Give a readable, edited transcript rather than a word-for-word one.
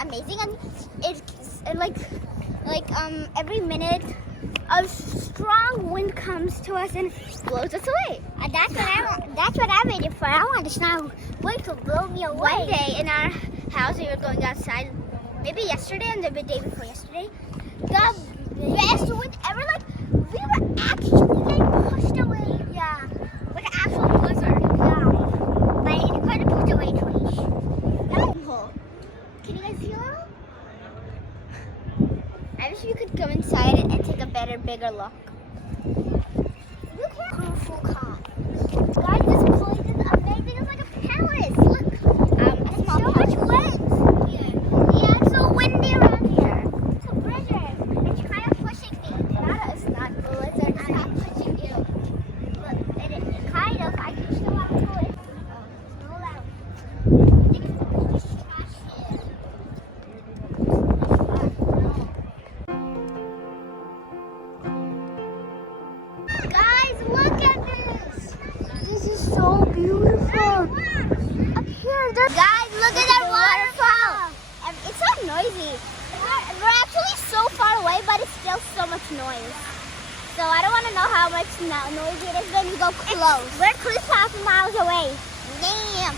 amazing, and it's like every minute a strong wind comes to us and blows us away. And that's what I waited for. I want the strong wind to blow me away. One day in our house, we were going outside, maybe yesterday and the day before yesterday. The best wind ever. Like we were actually getting pushed away. Yeah, like an actual blizzard. Yeah, but it kind of pushed away twice. Can you guys feel it? I wish we could come inside and take a better, bigger look. Look here. Khorfokkan. Guys, this place is amazing. It's like a palace. Look. It's so much wind. Yeah, it's so windy around here. It's a blizzard. It's kind of pushing me. It's not a blizzard. It's not pushing you. Look, it kind of. I can still have to it. Oh, it's no loud. I think it's trash here. Guys, look at this! This is so beautiful. Up here, guys, look at that waterfall. It's so noisy. We're actually so far away, but it's still so much noise. So I don't want to know how much noise it is when you go close. We're 3,000 miles away. Damn.